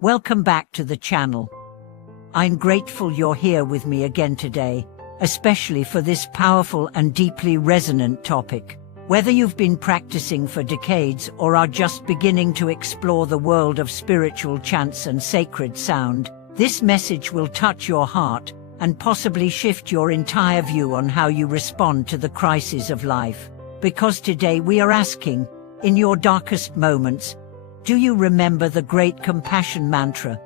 Welcome back to the channel. I'm grateful you're here with me again today, especially for this powerful and deeply resonant topic. Whether you've been practicing for decades or are just beginning to explore the world of spiritual chants and sacred sound, this message will touch your heart and possibly shift your entire view on how you respond to the crises of life. Because today we are asking, in your darkest moments, do you remember the Great Compassion Mantra?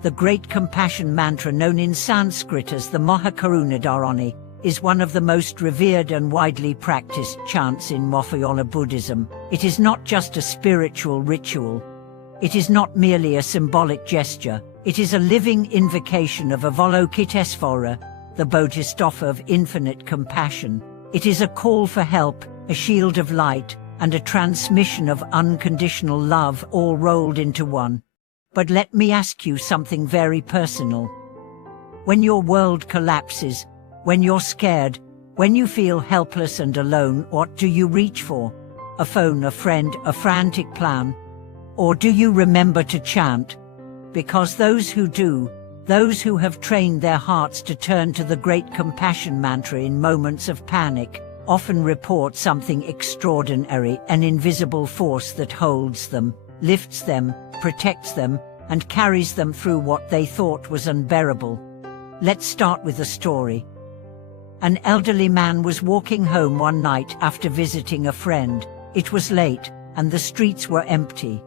The Great Compassion Mantra, known in Sanskrit as the Mahakaruna Dharani, is one of the most revered and widely practiced chants in Mahayana Buddhism. It is not just a spiritual ritual. It is not merely a symbolic gesture. It is a living invocation of Avalokitesvara, the Bodhisattva of infinite compassion. It is a call for help, a shield of light, and a transmission of unconditional love, all rolled into one. But let me ask you something very personal. When your world collapses, when you're scared, when you feel helpless and alone, what do you reach for? A phone, a friend, a frantic plan? Or do you remember to chant? Because those who do, those who have trained their hearts to turn to the Great Compassion Mantra in moments of panic, often report something extraordinary, an invisible force that holds them, lifts them, protects them, and carries them through what they thought was unbearable. Let's start with a story. An elderly man was walking home one night after visiting a friend. It was late, and the streets were empty.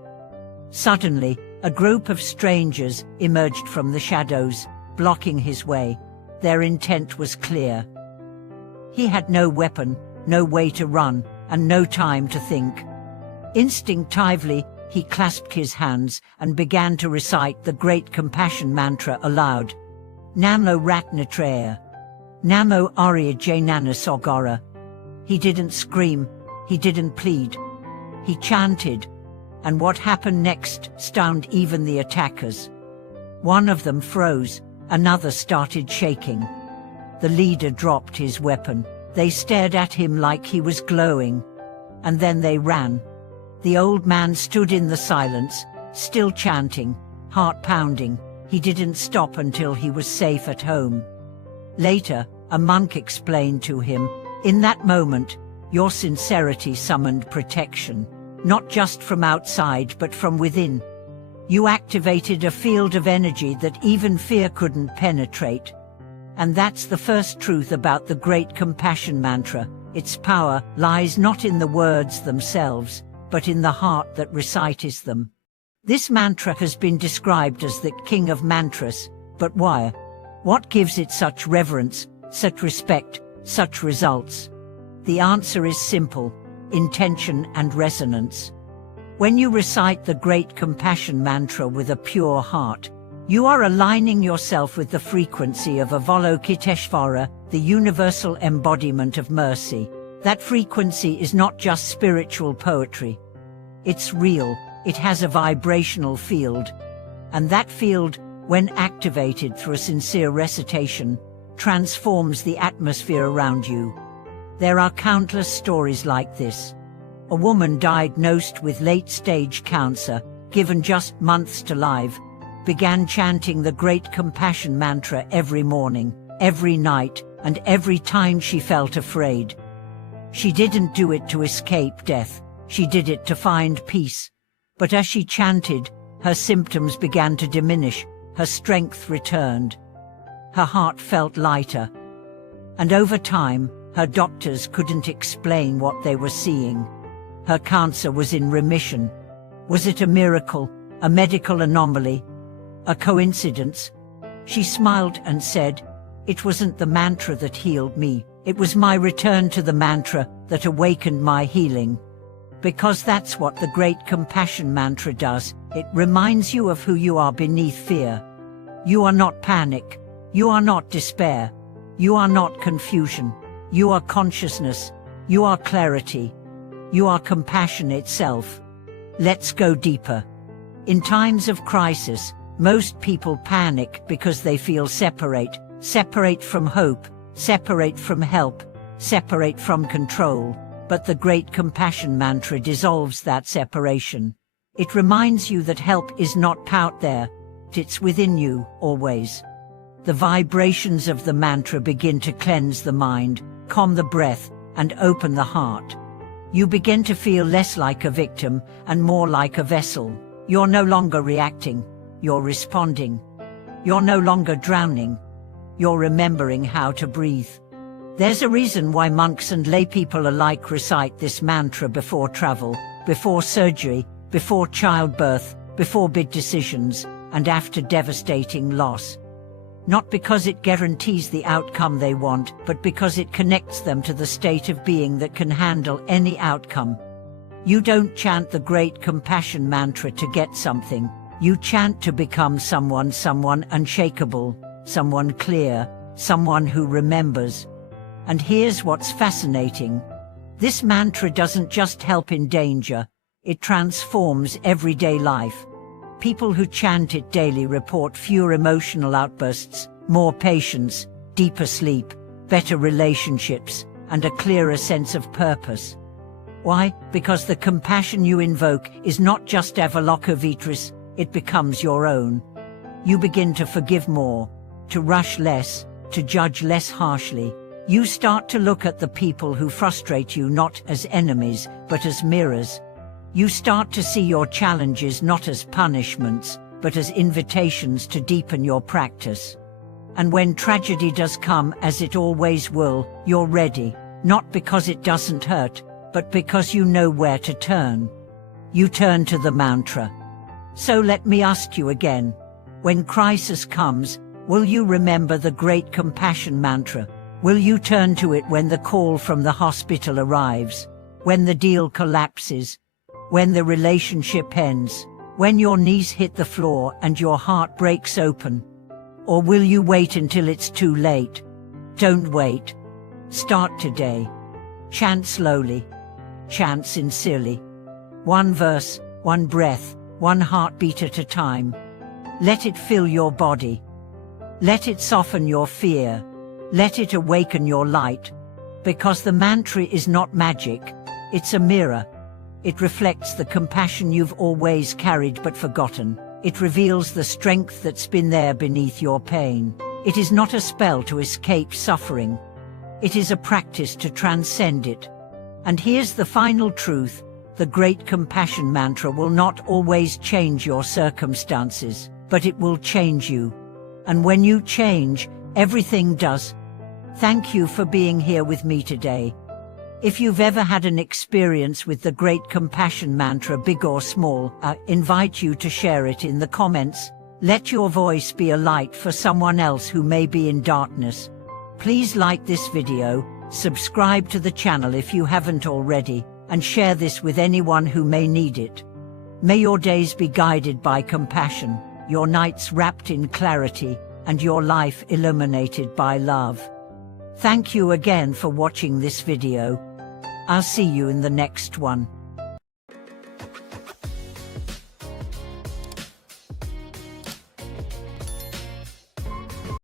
Suddenly, a group of strangers emerged from the shadows, blocking his way. Their intent was clear. He had no weapon, no way to run, and no time to think. Instinctively, he clasped his hands and began to recite the Great Compassion Mantra aloud. Namo Ratnatraya. Namo Arya Janana Sogara. He didn't scream, he didn't plead. He chanted, and what happened next stunned even the attackers. One of them froze, another started shaking. The leader dropped his weapon. They stared at him like he was glowing. And then they ran. The old man stood in the silence, still chanting, heart pounding. He didn't stop until he was safe at home. Later, a monk explained to him, in that moment, your sincerity summoned protection, not just from outside but from within. You activated a field of energy that even fear couldn't penetrate. And that's the first truth about the Great Compassion Mantra. Its power lies not in the words themselves, but in the heart that recites them. This mantra has been described as the king of mantras, but why? What gives it such reverence, such respect, such results? The answer is simple: intention and resonance. When you recite the Great Compassion Mantra with a pure heart, you are aligning yourself with the frequency of Avalokitesvara, the universal embodiment of mercy. That frequency is not just spiritual poetry. It's real, it has a vibrational field. And that field, when activated through a sincere recitation, transforms the atmosphere around you. There are countless stories like this. A woman diagnosed with late-stage cancer, given just months to live, began chanting the Great Compassion Mantra every morning, every night, and every time she felt afraid. She didn't do it to escape death, she did it to find peace. But as she chanted, her symptoms began to diminish, her strength returned. Her heart felt lighter. And over time, her doctors couldn't explain what they were seeing. Her cancer was in remission. Was it a miracle, a medical anomaly, a coincidence? She smiled and said, "It wasn't the mantra that healed me, it was my return to the mantra that awakened my healing." Because that's what the Great Compassion Mantra does. It reminds you of who you are beneath fear. You are not panic. You are not despair. You are not confusion. You are consciousness. You are clarity. You are compassion itself. Let's go deeper. In times of crisis, most people panic because they feel separate from hope, separate from help, separate from control. But the Great Compassion Mantra dissolves that separation. It reminds you that help is not out there, it's within you, always. The vibrations of the mantra begin to cleanse the mind, calm the breath, and open the heart. You begin to feel less like a victim and more like a vessel. You're no longer reacting, you're responding. You're no longer drowning, you're remembering how to breathe. There's a reason why monks and lay people alike recite this mantra before travel, before surgery, before childbirth, before big decisions, and after devastating loss. Not because it guarantees the outcome they want, but because it connects them to the state of being that can handle any outcome. You don't chant the great compassion mantra to get something. You chant to become someone unshakable, someone clear, someone who remembers. And here's what's fascinating. This mantra doesn't just help in danger, it transforms everyday life. People who chant it daily report fewer emotional outbursts, more patience, deeper sleep, better relationships, and a clearer sense of purpose. Why? Because the compassion you invoke is not just Avalokiteshvara's, it becomes your own. You begin to forgive more, to rush less, to judge less harshly. You start to look at the people who frustrate you not as enemies, but as mirrors. You start to see your challenges not as punishments, but as invitations to deepen your practice. And when tragedy does come, as it always will, you're ready, not because it doesn't hurt, but because you know where to turn. You turn to the mantra. So let me ask you again, when crisis comes, will you remember the great compassion mantra? Will you turn to it when the call from the hospital arrives, when the deal collapses, when the relationship ends, when your knees hit the floor and your heart breaks open? Or will you wait until it's too late? Don't wait. Start today. Chant slowly. Chant sincerely. One verse, one breath, one heartbeat at a time. Let it fill your body. Let it soften your fear. Let it awaken your light. Because the mantra is not magic, it's a mirror. It reflects the compassion you've always carried but forgotten. It reveals the strength that's been there beneath your pain. It is not a spell to escape suffering. It is a practice to transcend it. And here's the final truth. The great compassion mantra will not always change your circumstances, but it will change you. And when you change, everything does. Thank you for being here with me today. If you've ever had an experience with the great compassion mantra, big or small, I invite you to share it in the comments. Let your voice be a light for someone else who may be in darkness. Please like this video, subscribe to the channel if you haven't already, and share this with anyone who may need it. May your days be guided by compassion, your nights wrapped in clarity, and your life illuminated by love. Thank you again for watching this video. I'll see you in the next one.